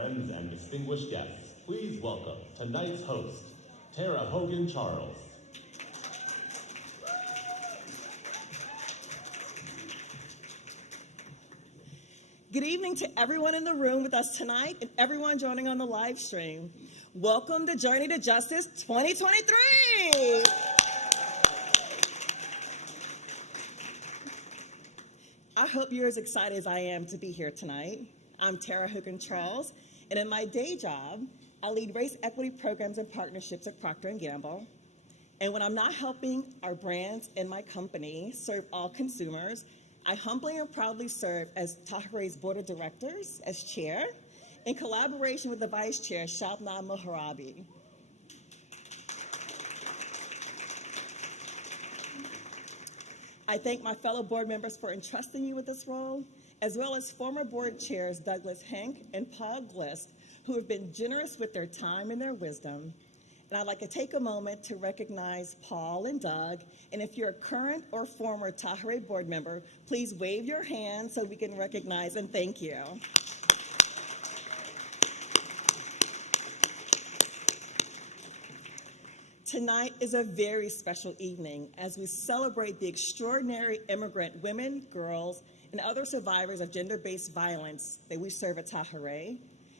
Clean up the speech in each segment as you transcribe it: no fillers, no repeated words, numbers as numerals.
friends, and distinguished guests, please welcome tonight's host, Tara Hogan-Charles. Good evening to everyone in the room with us tonight and everyone joining on the live stream. Welcome to Journey to Justice 2023. I hope you're as excited as I am to be here tonight. I'm Tara Hogan-Charles, and in my day job, I lead race equity programs and partnerships at Procter & Gamble. And when I'm not helping our brands and my company serve all consumers, I humbly and proudly serve as Tahirih's Board of Directors as chair, in collaboration with the vice chair, Shabna Moharabi. I thank my fellow board members for entrusting me with this role, as well as former board chairs Douglas Henk and Paul Glist, who have been generous with their time and their wisdom. And I'd like to take a moment to recognize Paul and Doug. And if you're a current or former Tahirih board member, please wave your hand so we can recognize and thank you. Tonight is a very special evening as we celebrate the extraordinary immigrant women, girls, and other survivors of gender-based violence that we serve at Tahirih,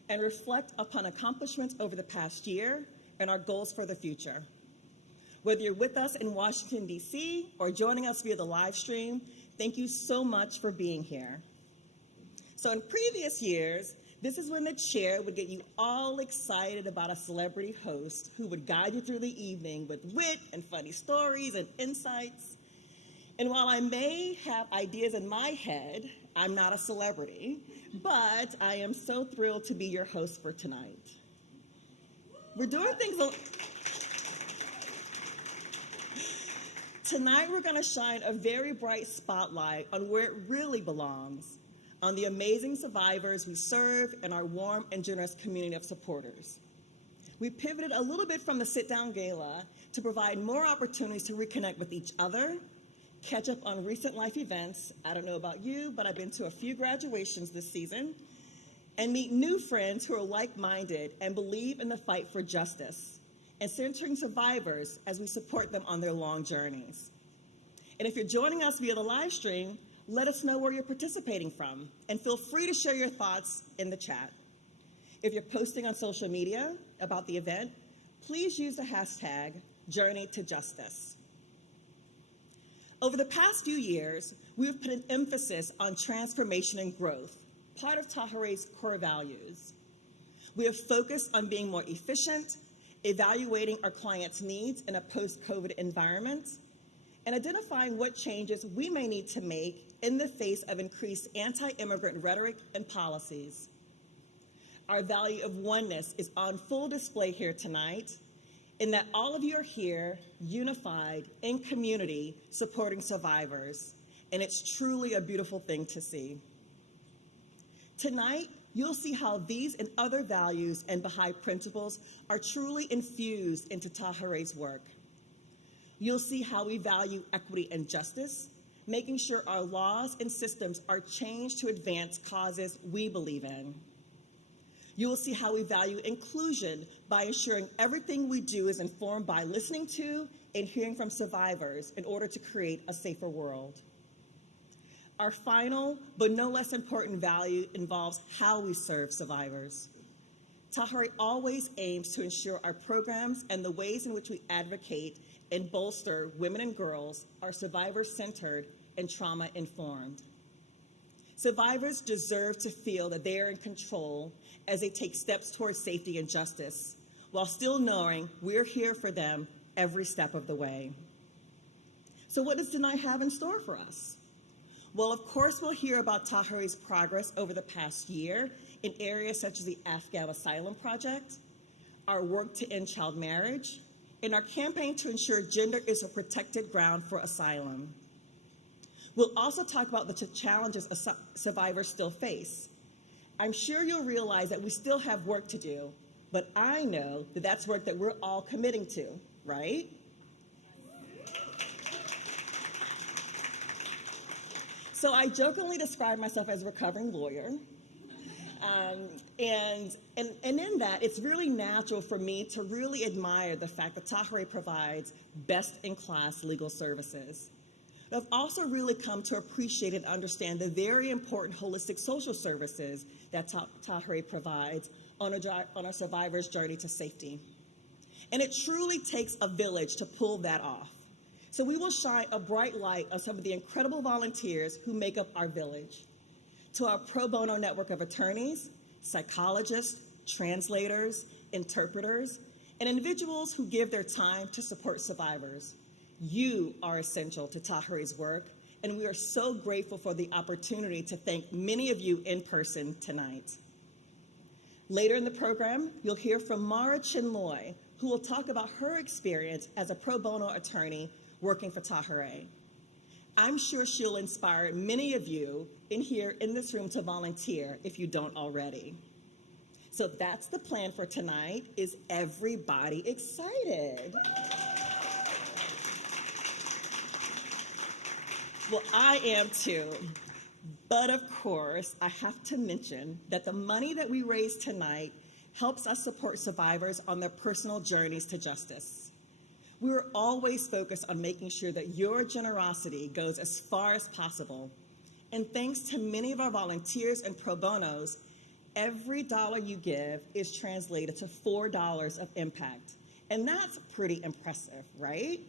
and reflect upon accomplishments over the past year and our goals for the future. Whether you're with us in Washington, D.C., or joining us via the live stream, thank you so much for being here. So in previous years, this is when the chair would get you all excited about a celebrity host who would guide you through the evening with wit and funny stories and insights. And while I may have ideas in my head, I'm not a celebrity, but I am so thrilled to be your host for tonight. Tonight we're going to shine a very bright spotlight on where it really belongs, on the amazing survivors we serve and our warm and generous community of supporters. We pivoted a little bit from the sit-down gala to provide more opportunities to reconnect with each other, catch up on recent life events. I don't know about you, but I've been to a few graduations this season, and meet new friends who are like-minded and believe in the fight for justice, and centering survivors as we support them on their long journeys. And if you're joining us via the live stream, let us know where you're participating from, and feel free to share your thoughts in the chat. If you're posting on social media about the event, please use the hashtag #JourneyToJustice. Over the past few years, we've put an emphasis on transformation and growth, part of Tahirih's core values. We have focused on being more efficient, evaluating our clients' needs in a post-COVID environment, and identifying what changes we may need to make in the face of increased anti-immigrant rhetoric and policies. Our value of oneness is on full display here tonight, in that all of you are here, unified, in community, supporting survivors, and it's truly a beautiful thing to see. Tonight, you'll see how these and other values and Baha'i principles are truly infused into Tahirih's work. You'll see how we value equity and justice, making sure our laws and systems are changed to advance causes we believe in. You will see how we value inclusion by ensuring everything we do is informed by listening to and hearing from survivors in order to create a safer world. Our final, but no less important value involves how we serve survivors. Tahirih always aims to ensure our programs and the ways in which we advocate and bolster women and girls are survivor-centered and trauma-informed. Survivors deserve to feel that they are in control as they take steps towards safety and justice, while still knowing we're here for them every step of the way. So what does tonight have in store for us? Well, of course, we'll hear about Tahirih's progress over the past year in areas such as the Afghan Asylum Project, our work to end child marriage, and our campaign to ensure gender is a protected ground for asylum. We'll also talk about the challenges survivors still face. I'm sure you'll realize that we still have work to do, but I know that that's work that we're all committing to, right? So I jokingly describe myself as a recovering lawyer. And in that, it's really natural for me to really admire the fact that Tahirih provides best-in-class legal services. I've also really come to appreciate and understand the very important holistic social services that Tahirih provides on a survivor's journey to safety. And it truly takes a village to pull that off. So we will shine a bright light on some of the incredible volunteers who make up our village. To our pro bono network of attorneys, psychologists, translators, interpreters, and individuals who give their time to support survivors. You are essential to Tahirih's work, and we are so grateful for the opportunity to thank many of you in person tonight. Later in the program, you'll hear from Mara Chinloy, who will talk about her experience as a pro bono attorney working for Tahirih. I'm sure she'll inspire many of you in this room to volunteer if you don't already. So that's the plan for tonight. Is everybody excited? Well, I am too. But of course, I have to mention that the money that we raise tonight helps us support survivors on their personal journeys to justice. We're always focused on making sure that your generosity goes as far as possible. And thanks to many of our volunteers and pro bonos, every dollar you give is translated to $4 of impact. And that's pretty impressive, right?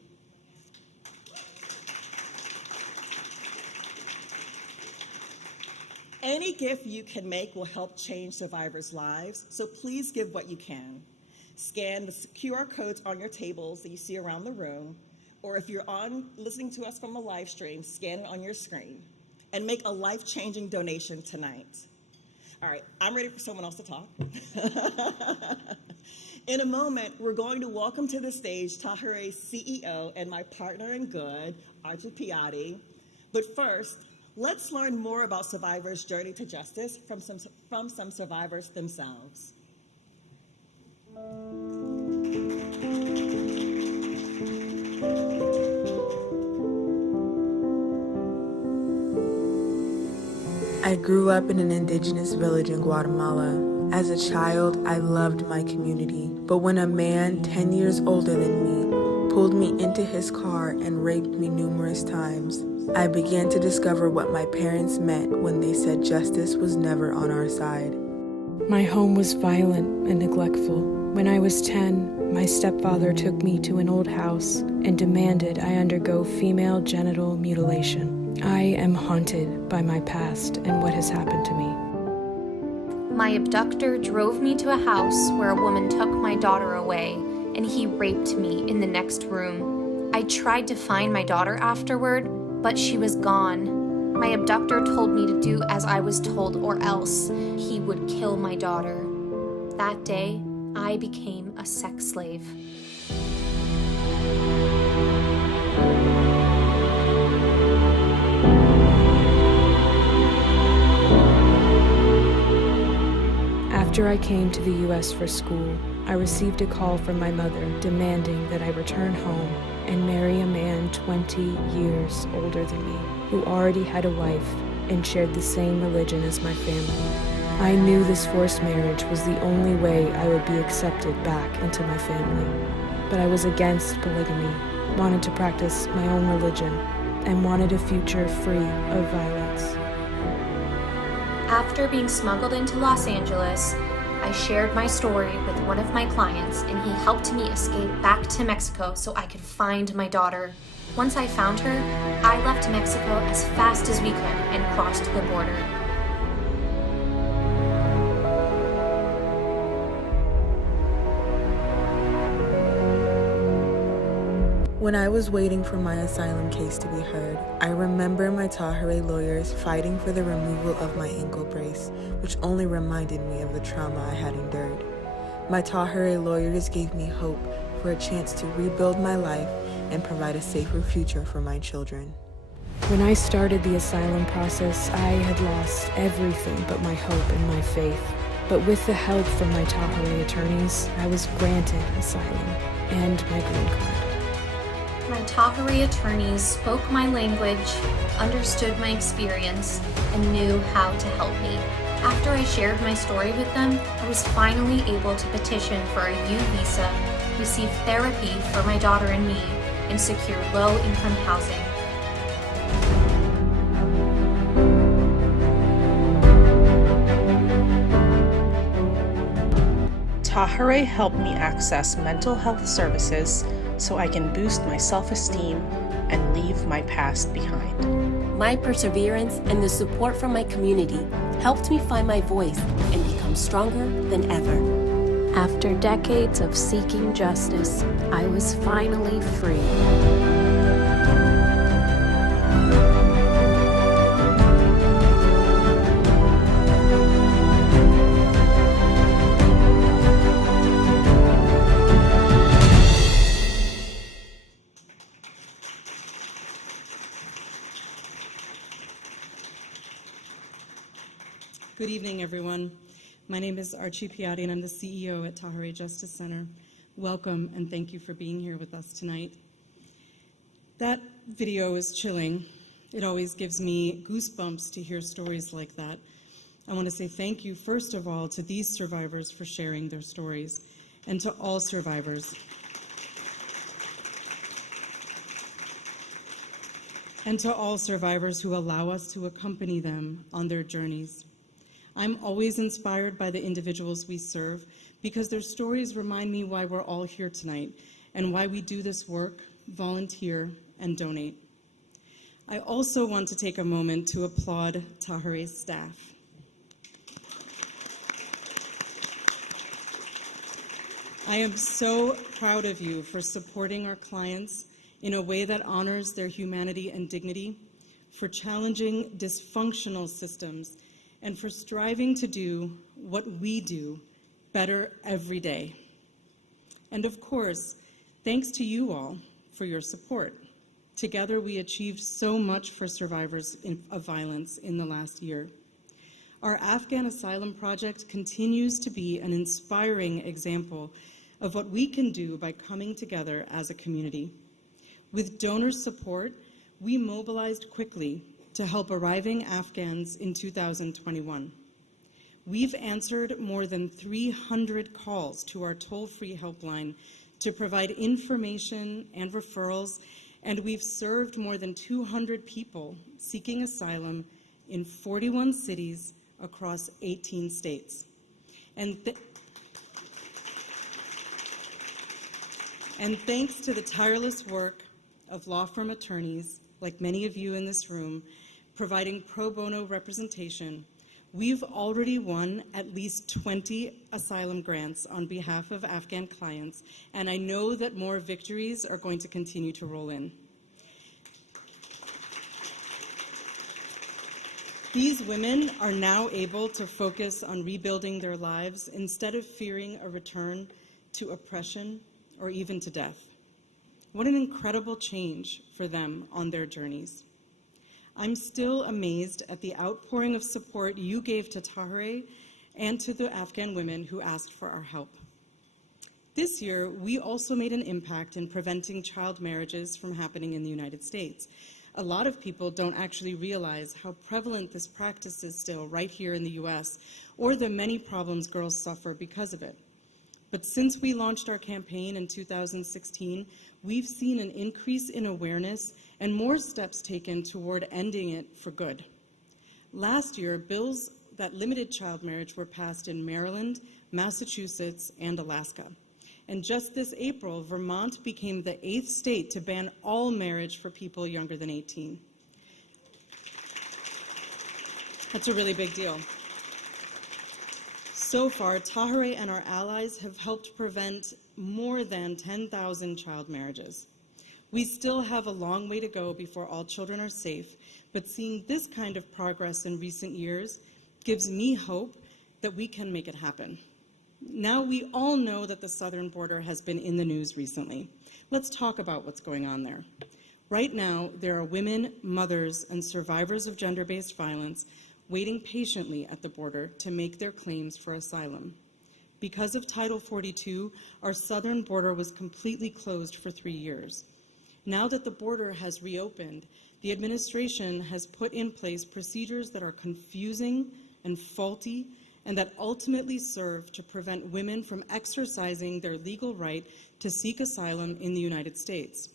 Any gift you can make will help change survivors' lives, so please give what you can. Scan the QR codes on your tables that you see around the room, or if you're listening to us from a live stream, scan it on your screen, and make a life-changing donation tonight. All right, I'm ready for someone else to talk. In a moment, we're going to welcome to the stage Tahirih's CEO and my partner in good, Archie Piatti. But first, let's learn more about survivors' journey to justice from some survivors themselves. I grew up in an indigenous village in Guatemala. As a child, I loved my community, but when a man 10 years older than me pulled me into his car and raped me numerous times, I began to discover what my parents meant when they said justice was never on our side. My home was violent and neglectful. When I was 10, my stepfather took me to an old house and demanded I undergo female genital mutilation. I am haunted by my past and what has happened to me. My abductor drove me to a house where a woman took my daughter away, and he raped me in the next room. I tried to find my daughter afterward, but she was gone. My abductor told me to do as I was told, or else he would kill my daughter. That day, I became a sex slave. After I came to the U.S. for school, I received a call from my mother demanding that I return home and marry a man 20 years older than me, who already had a wife and shared the same religion as my family. I knew this forced marriage was the only way I would be accepted back into my family. But I was against polygamy, wanted to practice my own religion, and wanted a future free of violence. After being smuggled into Los Angeles, I shared my story with one of my clients, and he helped me escape back to Mexico so I could find my daughter. Once I found her, I left Mexico as fast as we could and crossed the border. When I was waiting for my asylum case to be heard, I remember my Tahirih lawyers fighting for the removal of my ankle brace, which only reminded me of the trauma I had endured. My Tahirih lawyers gave me hope for a chance to rebuild my life and provide a safer future for my children. When I started the asylum process, I had lost everything but my hope and my faith. But with the help from my Tahirih attorneys, I was granted asylum and my green card. My Tahirih attorneys spoke my language, understood my experience, and knew how to help me. After I shared my story with them, I was finally able to petition for a U visa, receive therapy for my daughter and me, and secure low-income housing. Tahirih helped me access mental health services so I can boost my self-esteem and leave my past behind. My perseverance and the support from my community helped me find my voice and become stronger than ever. After decades of seeking justice, I was finally free. Good evening, everyone. My name is Archie Piatti, and I'm the CEO at Tahirih Justice Center. Welcome, and thank you for being here with us tonight. That video is chilling. It always gives me goosebumps to hear stories like that. I want to say thank you, first of all, to these survivors for sharing their stories, and to all survivors. And to all survivors who allow us to accompany them on their journeys. I'm always inspired by the individuals we serve because their stories remind me why we're all here tonight and why we do this work, volunteer, and donate. I also want to take a moment to applaud Tahirih's staff. I am so proud of you for supporting our clients in a way that honors their humanity and dignity, for challenging dysfunctional systems, and for striving to do what we do better every day. And of course, thanks to you all for your support. Together, we achieved so much for survivors of violence in the last year. Our Afghan Asylum Project continues to be an inspiring example of what we can do by coming together as a community. With donor support, we mobilized quickly to help arriving Afghans in 2021. We've answered more than 300 calls to our toll-free helpline to provide information and referrals, and we've served more than 200 people seeking asylum in 41 cities across 18 states. And thanks to the tireless work of law firm attorneys, like many of you in this room, providing pro bono representation, we've already won at least 20 asylum grants on behalf of Afghan clients, and I know that more victories are going to continue to roll in. These women are now able to focus on rebuilding their lives instead of fearing a return to oppression or even to death. What an incredible change for them on their journeys. I'm still amazed at the outpouring of support you gave to Tahirih and to the Afghan women who asked for our help. This year, we also made an impact in preventing child marriages from happening in the United States. A lot of people don't actually realize how prevalent this practice is still right here in the US, or the many problems girls suffer because of it. But since we launched our campaign in 2016, we've seen an increase in awareness and more steps taken toward ending it for good. Last year, bills that limited child marriage were passed in Maryland, Massachusetts, and Alaska. And just this April, Vermont became the 8th state to ban all marriage for people younger than 18. That's a really big deal. So far, Tahirih and our allies have helped prevent more than 10,000 child marriages. We still have a long way to go before all children are safe, but seeing this kind of progress in recent years gives me hope that we can make it happen. Now we all know that the southern border has been in the news recently. Let's talk about what's going on there. Right now, there are women, mothers, and survivors of gender-based violence waiting patiently at the border to make their claims for asylum. Because of Title 42, our southern border was completely closed for 3 years. Now that the border has reopened, the administration has put in place procedures that are confusing, and faulty, and that ultimately serve to prevent women from exercising their legal right to seek asylum in the United States.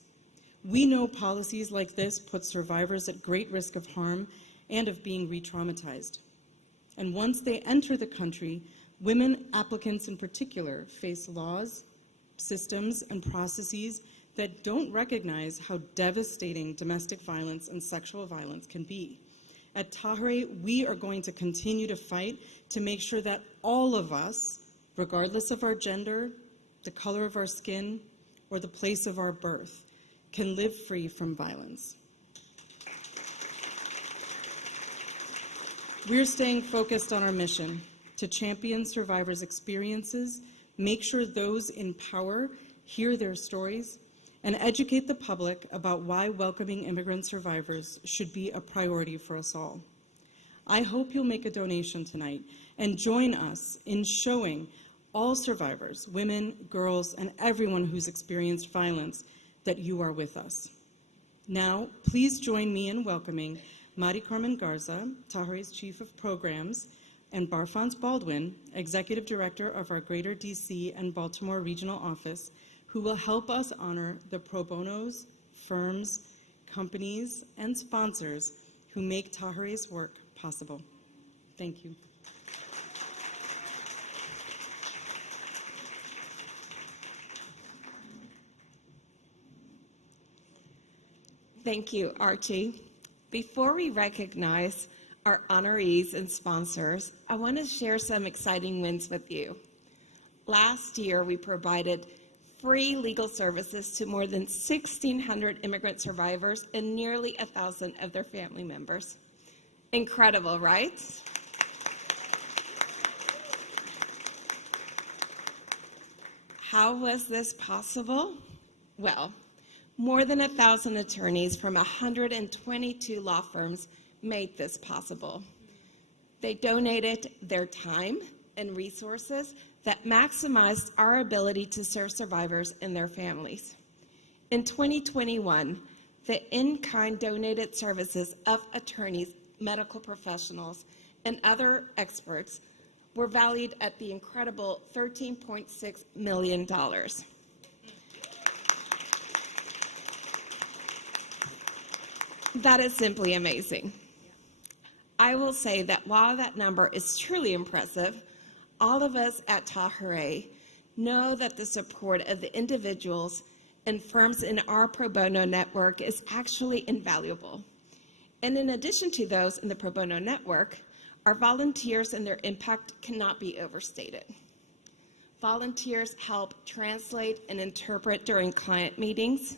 We know policies like this put survivors at great risk of harm and of being re-traumatized. And once they enter the country, women applicants in particular face laws, systems, and processes that don't recognize how devastating domestic violence and sexual violence can be. At Tahirih, we are going to continue to fight to make sure that all of us, regardless of our gender, the color of our skin, or the place of our birth, can live free from violence. We're staying focused on our mission to champion survivors' experiences, make sure those in power hear their stories, and educate the public about why welcoming immigrant survivors should be a priority for us all. I hope you'll make a donation tonight and join us in showing all survivors, women, girls, and everyone who's experienced violence, that you are with us. Now, please join me in welcoming Mari Carmen Garza, Tahirih's Chief of Programs, and Barfons Baldwin, Executive Director of our Greater DC and Baltimore Regional Office, who will help us honor the pro bonos, firms, companies, and sponsors who make Tahirih's work possible. Thank you. Thank you, Archie. Before we recognize our honorees and sponsors, I want to share some exciting wins with you. Last year, we provided free legal services to more than 1,600 immigrant survivors and nearly 1,000 of their family members. Incredible, right? How was this possible? Well, more than 1,000 attorneys from 122 law firms made this possible. They donated their time and resources that maximized our ability to serve survivors and their families. In 2021, the in-kind donated services of attorneys, medical professionals, and other experts were valued at the incredible $13.6 million. That is simply amazing. I will say that while that number is truly impressive, all of us at Tahirih know that the support of the individuals and firms in our pro bono network is actually invaluable. And in addition to those in the pro bono network, our volunteers and their impact cannot be overstated. Volunteers help translate and interpret during client meetings.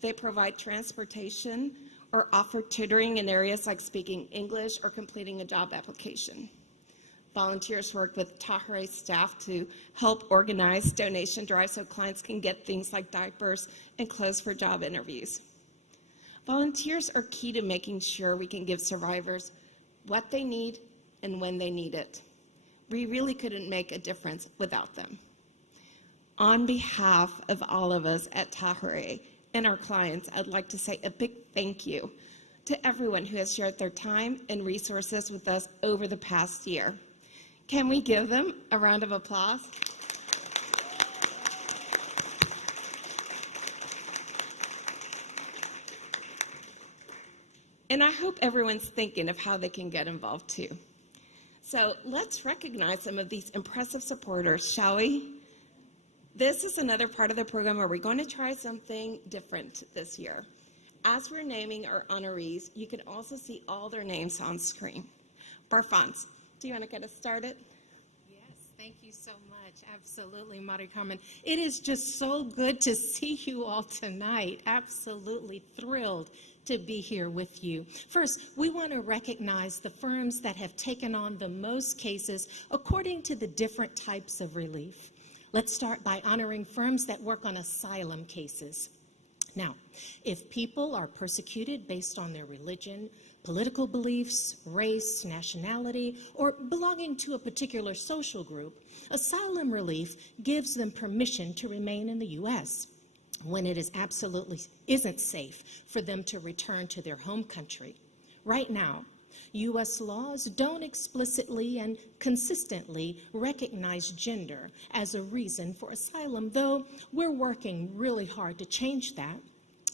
They provide transportation or offer tutoring in areas like speaking English or completing a job application. Volunteers work with Tahirih staff to help organize donation drives so clients can get things like diapers and clothes for job interviews. Volunteers are key to making sure we can give survivors what they need and when they need it. We really couldn't make a difference without them. On behalf of all of us at Tahirih and our clients, I'd like to say a big thank you to everyone who has shared their time and resources with us over the past year. Can we give them a round of applause? And I hope everyone's thinking of how they can get involved too. So let's recognize some of these impressive supporters, shall we? This is another part of the program where we're going to try something different this year. As we're naming our honorees, you can also see all their names on screen. Barfons, do you want to get us started? Yes, thank you so much. Absolutely, Mari Carmen. It is just so good to see you all tonight. Absolutely thrilled to be here with you. First, we want to recognize the firms that have taken on the most cases according to the different types of relief. Let's start by honoring firms that work on asylum cases. Now, if people are persecuted based on their religion, political beliefs, race, nationality, or belonging to a particular social group, asylum relief gives them permission to remain in the U.S. when it isn't safe for them to return to their home country. Right now, U.S. laws don't explicitly and consistently recognize gender as a reason for asylum, though we're working really hard to change that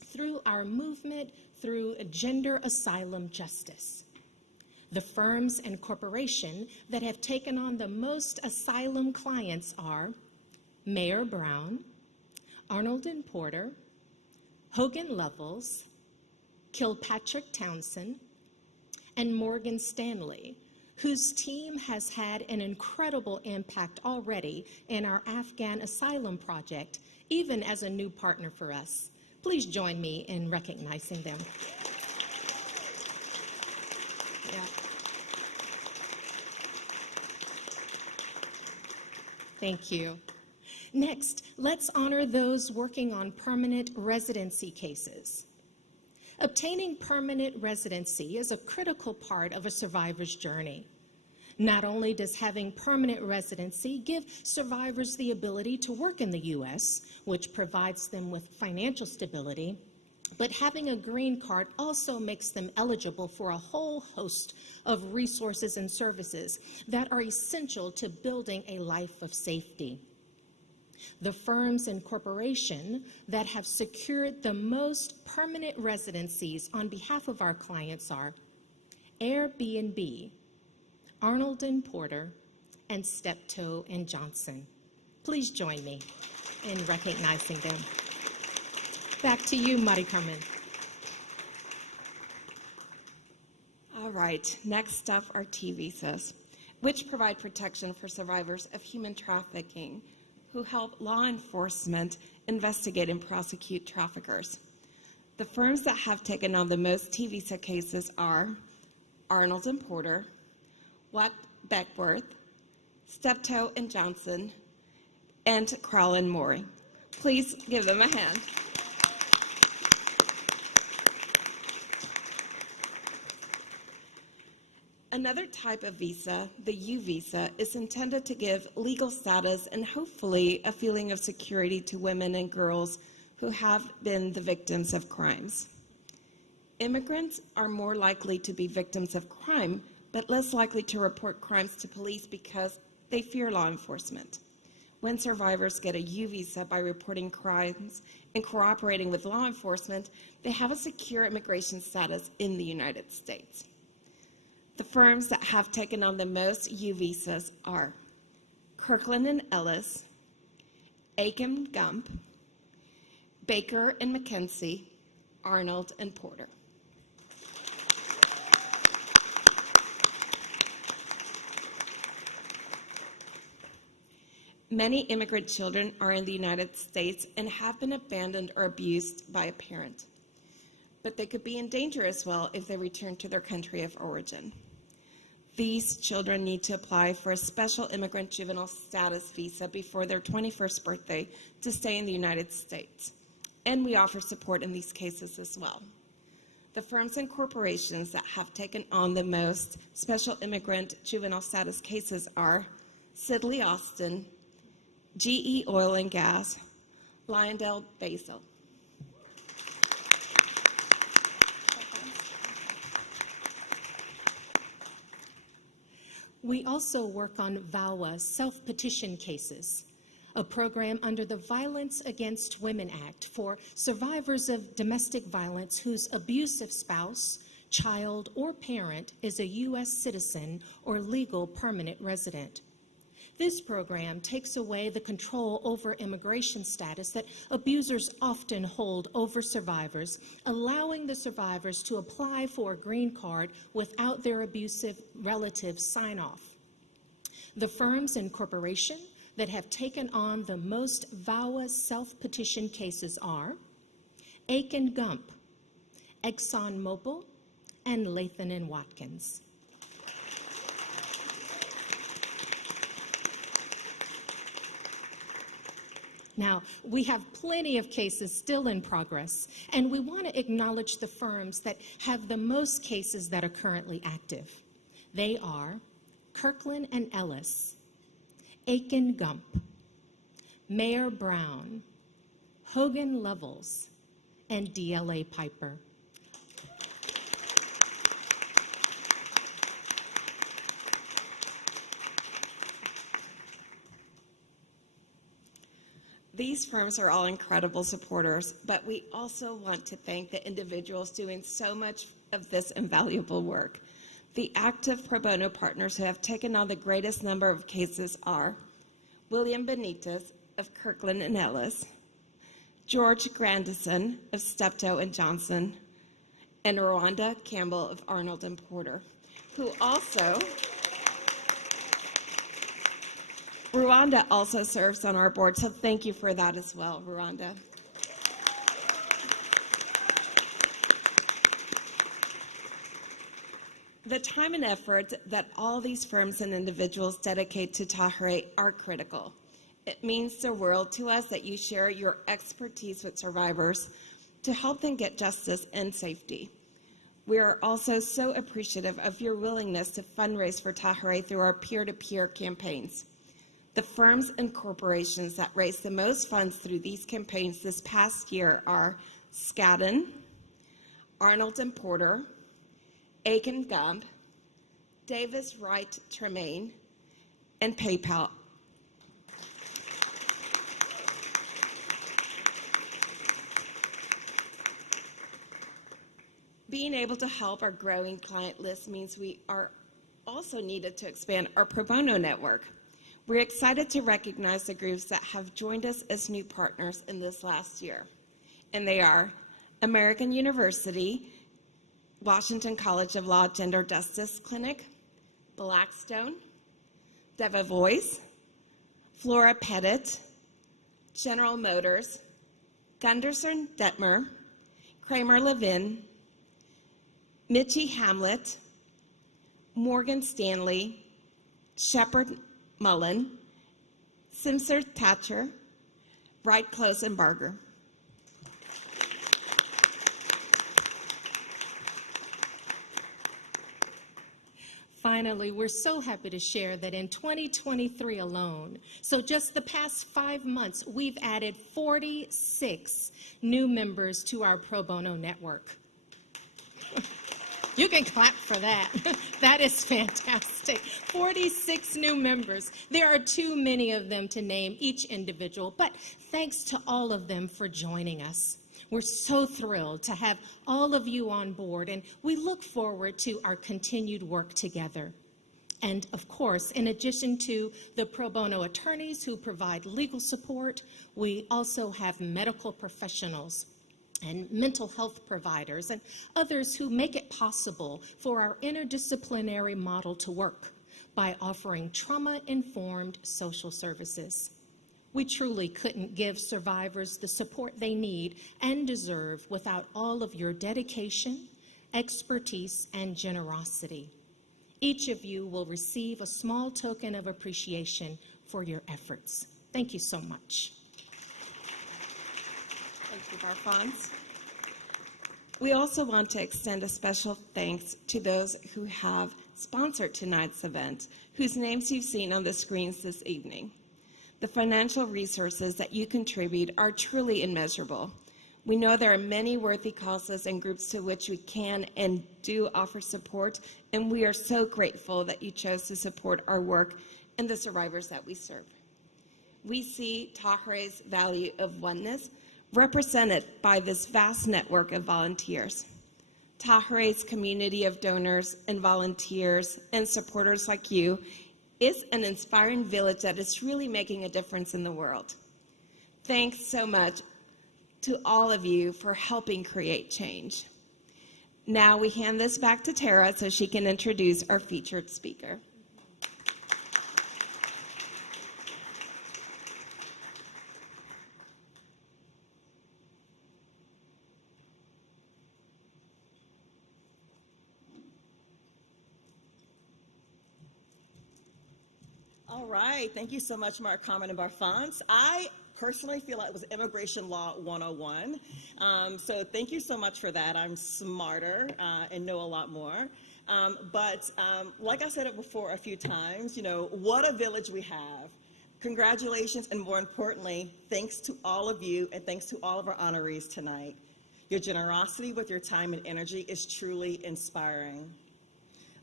through our movement through gender asylum justice. The firms and corporations that have taken on the most asylum clients are Mayer Brown, Arnold and Porter, Hogan Lovells, Kilpatrick Townsend, and Morgan Stanley, whose team has had an incredible impact already in our Afghan asylum project, even as a new partner for us. Please join me in recognizing them. Yeah. Thank you. Next, let's honor those working on permanent residency cases. Obtaining permanent residency is a critical part of a survivor's journey. Not only does having permanent residency give survivors the ability to work in the U.S., which provides them with financial stability, but having a green card also makes them eligible for a whole host of resources and services that are essential to building a life of safety. The firms and corporations that have secured the most permanent residencies on behalf of our clients are Airbnb, Arnold and Porter, and Steptoe and Johnson. Please join me in recognizing them. Back to you, Mari Carmen. All right, next up are T visas, which provide protection for survivors of human trafficking who help law enforcement investigate and prosecute traffickers. The firms that have taken on the most T visa cases are Arnold and Porter, Watt Beckworth, Steptoe and Johnson, and Crowell and Morey. Please give them a hand. Another type of visa, the U visa, is intended to give legal status and hopefully a feeling of security to women and girls who have been the victims of crimes. Immigrants are more likely to be victims of crime, but less likely to report crimes to police because they fear law enforcement. When survivors get a U visa by reporting crimes and cooperating with law enforcement, they have a secure immigration status in the United States. The firms that have taken on the most U visas are Kirkland and Ellis, Aiken Gump, Baker and McKenzie, Arnold and Porter. Many immigrant children are in the United States and have been abandoned or abused by a parent, but they could be in danger as well if they return to their country of origin. These children need to apply for a special immigrant juvenile status visa before their 21st birthday to stay in the United States, and we offer support in these cases as well. The firms and corporations that have taken on the most special immigrant juvenile status cases are Sidley Austin, GE Oil and Gas, Lyondell Basel. We also work on VAWA self-petition cases, a program under the Violence Against Women Act for survivors of domestic violence whose abusive spouse, child, or parent is a U.S. citizen or legal permanent resident. This program takes away the control over immigration status that abusers often hold over survivors, allowing the survivors to apply for a green card without their abusive relatives' sign-off. The firms and corporations that have taken on the most VAWA self-petition cases are Aiken Gump, ExxonMobil, and Lathan and Watkins. Now, we have plenty of cases still in progress, and we want to acknowledge the firms that have the most cases that are currently active. They are Kirkland and Ellis, Aiken Gump, Mayer Brown, Hogan Lovells, and DLA Piper. These firms are all incredible supporters, but we also want to thank the individuals doing so much of this invaluable work. The active pro bono partners who have taken on the greatest number of cases are William Benitez of Kirkland & Ellis, George Grandison of Steptoe & Johnson, and Rwanda Campbell of Arnold & Porter, who also... Rwanda also serves on our board, so thank you for that as well, Rwanda. The time and effort that all these firms and individuals dedicate to Tahirih are critical. It means the world to us that you share your expertise with survivors to help them get justice and safety. We are also so appreciative of your willingness to fundraise for Tahirih through our peer-to-peer campaigns. The firms and corporations that raised the most funds through these campaigns this past year are Skadden, Arnold & Porter, Aiken Gump, Davis Wright Tremaine, and PayPal. Being able to help our growing client list means we are also needed to expand our pro bono network. We're excited to recognize the groups that have joined us as new partners in this last year. And they are American University, Washington College of Law Gender Justice Clinic, Blackstone, Deva Voice, Flora Pettit, General Motors, Gunderson Detmer, Kramer Levin, Mitchie Hamlet, Morgan Stanley, Shepard Mullen, Simser Thatcher, Wright Close and Barger. Finally, we're so happy to share that in 2023 alone, so just the past 5 months, we've added 46 new members to our pro bono network. You can clap for that. That is fantastic. 46 new members. There are too many of them to name each individual, but thanks to all of them for joining us. We're so thrilled to have all of you on board, and we look forward to our continued work together. And of course, in addition to the pro bono attorneys who provide legal support, we also have medical professionals and mental health providers and others who make it possible for our interdisciplinary model to work by offering trauma-informed social services. We truly couldn't give survivors the support they need and deserve without all of your dedication, expertise, and generosity. Each of you will receive a small token of appreciation for your efforts. Thank you so much. Thank you, Barfons. We also want to extend a special thanks to those who have sponsored tonight's event, whose names you've seen on the screens this evening. The financial resources that you contribute are truly immeasurable. We know there are many worthy causes and groups to which we can and do offer support, and we are so grateful that you chose to support our work and the survivors that we serve. We see Tahirih's value of oneness represented by this vast network of volunteers. Tahirih's community of donors and volunteers and supporters like you is an inspiring village that is really making a difference in the world. Thanks so much to all of you for helping create change. Now we hand this back to Tara so she can introduce our featured speaker. All right, thank you so much, Mark Carmen and Barfons. I personally feel like it was Immigration Law 101. So thank you so much for that. I'm smarter and know a lot more. But like I said it before a few times, you know, what a village we have. Congratulations, and more importantly, thanks to all of you and thanks to all of our honorees tonight. Your generosity with your time and energy is truly inspiring.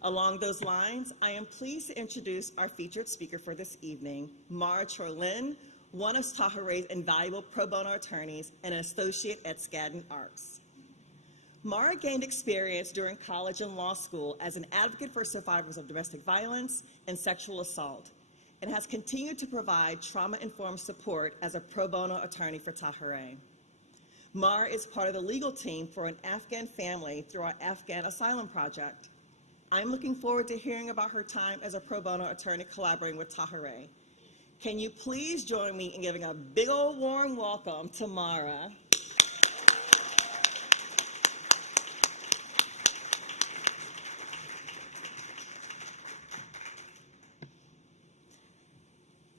Along those lines, I am pleased to introduce our featured speaker for this evening, Mara Chorlin, one of Tahirih's invaluable pro bono attorneys and an associate at Skadden Arps. Mara gained experience during college and law school as an advocate for survivors of domestic violence and sexual assault, and has continued to provide trauma-informed support as a pro bono attorney for Tahirih. Mara is part of the legal team for an Afghan family through our Afghan Asylum Project. I'm looking forward to hearing about her time as a pro bono attorney collaborating with Tahirih. Can you please join me in giving a big old warm welcome to Mara?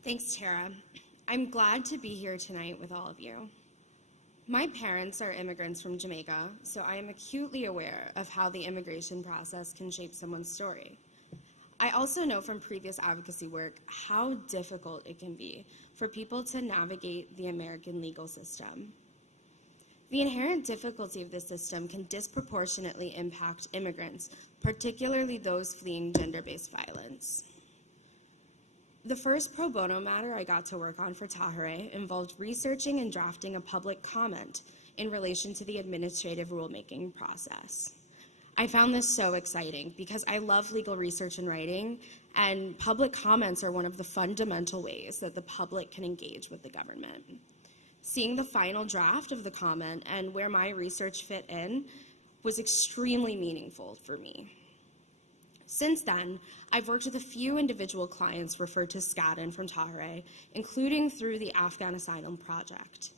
Thanks, Tara. I'm glad to be here tonight with all of you. My parents are immigrants from Jamaica, so I am acutely aware of how the immigration process can shape someone's story. I also know from previous advocacy work how difficult it can be for people to navigate the American legal system. The inherent difficulty of this system can disproportionately impact immigrants, particularly those fleeing gender-based violence. The first pro bono matter I got to work on for Tahirih involved researching and drafting a public comment in relation to the administrative rulemaking process. I found this so exciting because I love legal research and writing, and public comments are one of the fundamental ways that the public can engage with the government. Seeing the final draft of the comment and where my research fit in was extremely meaningful for me. Since then, I've worked with a few individual clients referred to Skadden from Tahirih, including through the Afghan Asylum Project.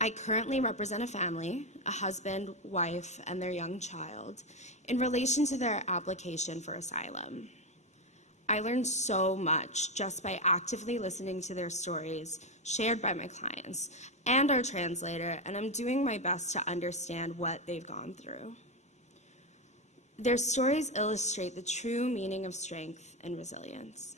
I currently represent a family, a husband, wife, and their young child, in relation to their application for asylum. I learned so much just by actively listening to their stories shared by my clients and our translator, and I'm doing my best to understand what they've gone through. Their stories illustrate the true meaning of strength and resilience.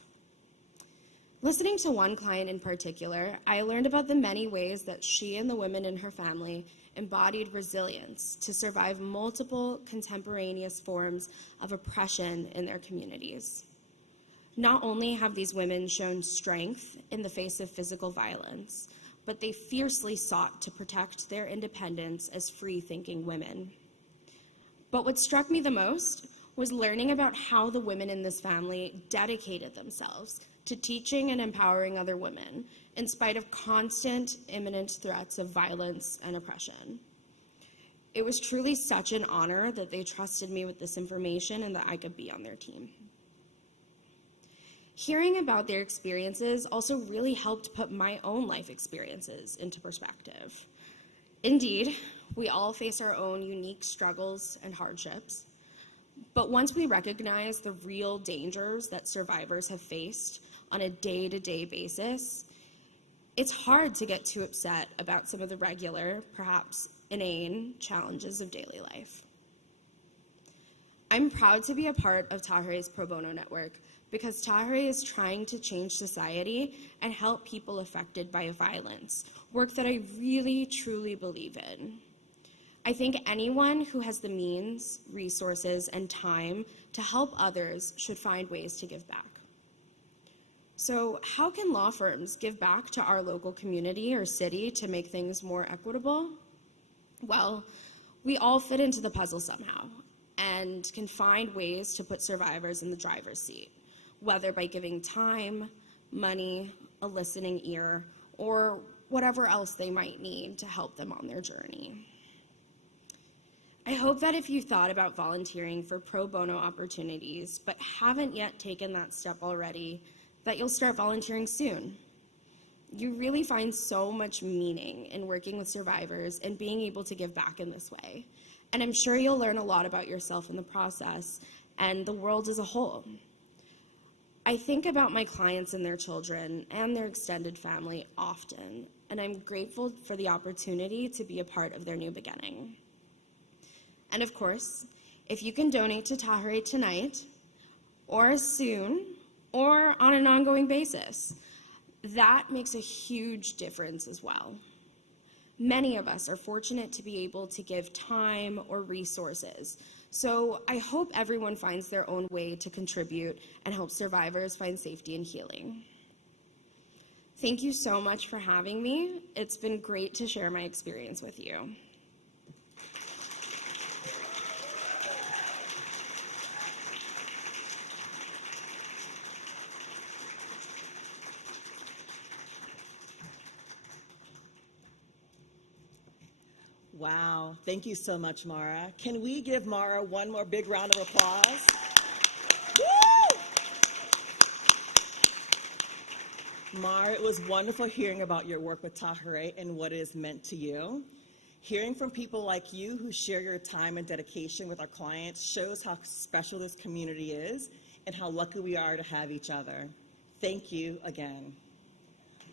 Listening to one client in particular, I learned about the many ways that she and the women in her family embodied resilience to survive multiple contemporaneous forms of oppression in their communities. Not only have these women shown strength in the face of physical violence, but they fiercely sought to protect their independence as free-thinking women. But what struck me the most was learning about how the women in this family dedicated themselves to teaching and empowering other women in spite of constant, imminent threats of violence and oppression. It was truly such an honor that they trusted me with this information and that I could be on their team. Hearing about their experiences also really helped put my own life experiences into perspective. Indeed, we all face our own unique struggles and hardships, but once we recognize the real dangers that survivors have faced on a day-to-day basis, it's hard to get too upset about some of the regular, perhaps inane, challenges of daily life. I'm proud to be a part of Tahirih's Pro Bono Network because Tahirih is trying to change society and help people affected by violence, work that I really, truly believe in. I think anyone who has the means, resources, and time to help others should find ways to give back. So how can law firms give back to our local community or city to make things more equitable? Well, we all fit into the puzzle somehow and can find ways to put survivors in the driver's seat, whether by giving time, money, a listening ear, or whatever else they might need to help them on their journey. I hope that if you thought about volunteering for pro bono opportunities but haven't yet taken that step already, that you'll start volunteering soon. You really find so much meaning in working with survivors and being able to give back in this way. And I'm sure you'll learn a lot about yourself in the process and the world as a whole. I think about my clients and their children and their extended family often, and I'm grateful for the opportunity to be a part of their new beginning. And of course, if you can donate to Tahirih tonight, or soon, or on an ongoing basis, that makes a huge difference as well. Many of us are fortunate to be able to give time or resources, so I hope everyone finds their own way to contribute and help survivors find safety and healing. Thank you so much for having me. It's been great to share my experience with you. Wow, thank you so much, Mara. Can we give Mara one more big round of applause? Woo! Mara, it was wonderful hearing about your work with Tahirih and what it has meant to you. Hearing from people like you who share your time and dedication with our clients shows how special this community is and how lucky we are to have each other. Thank you again.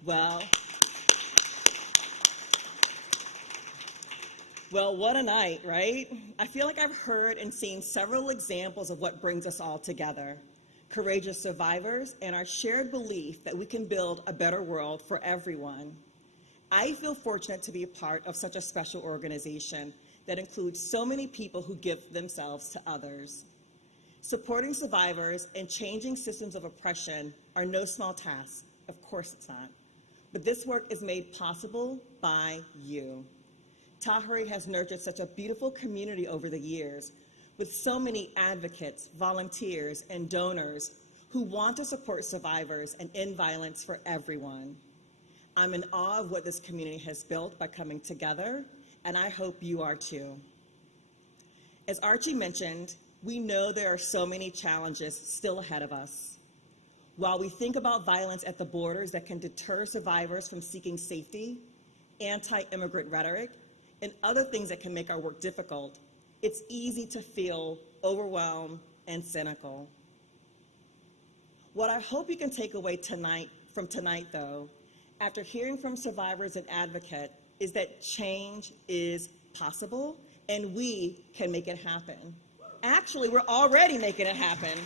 Well, what a night, right? I feel like I've heard and seen several examples of what brings us all together. Courageous survivors and our shared belief that we can build a better world for everyone. I feel fortunate to be a part of such a special organization that includes so many people who give themselves to others. Supporting survivors and changing systems of oppression are no small tasks. Of course it's not. But this work is made possible by you. Tahirih has nurtured such a beautiful community over the years with so many advocates, volunteers, and donors who want to support survivors and end violence for everyone. I'm in awe of what this community has built by coming together, and I hope you are too. As Archie mentioned, we know there are so many challenges still ahead of us. While we think about violence at the borders that can deter survivors from seeking safety, anti-immigrant rhetoric, and other things that can make our work difficult, it's easy to feel overwhelmed and cynical. What I hope you can take away from tonight, though, after hearing from survivors and advocates, is that change is possible and we can make it happen. Actually, we're already making it happen.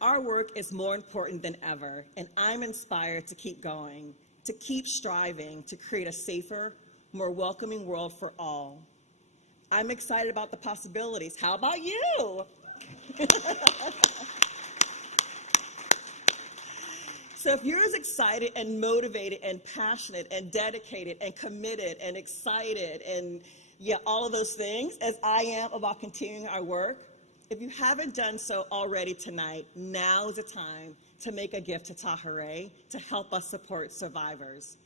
Our work is more important than ever, and I'm inspired to keep going, to keep striving to create a safer, more welcoming world for all. I'm excited about the possibilities. How about you? So if you're as excited and motivated and passionate and dedicated and committed and excited and all of those things as I am about continuing our work, if you haven't done so already tonight, now is the time to make a gift to Tahirih to help us support survivors.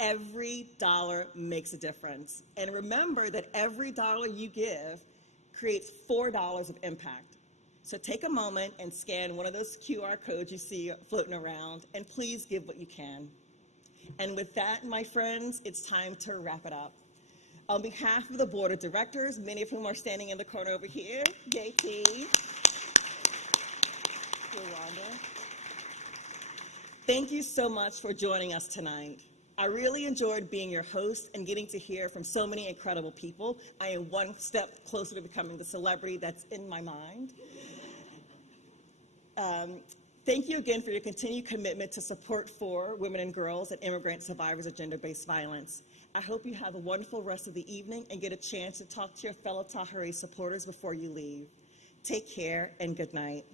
Every dollar makes a difference. And remember that every dollar you give creates $4 of impact. So take a moment and scan one of those QR codes you see floating around, and please give what you can. And with that, my friends, it's time to wrap it up. On behalf of the board of directors, many of whom are standing in the corner over here, JT, Yolanda, thank you so much for joining us tonight. I really enjoyed being your host and getting to hear from so many incredible people. I am one step closer to becoming the celebrity that's in my mind. Thank you again for your continued commitment to support for women and girls and immigrant survivors of gender-based violence. I hope you have a wonderful rest of the evening and get a chance to talk to your fellow Tahirih supporters before you leave. Take care and good night.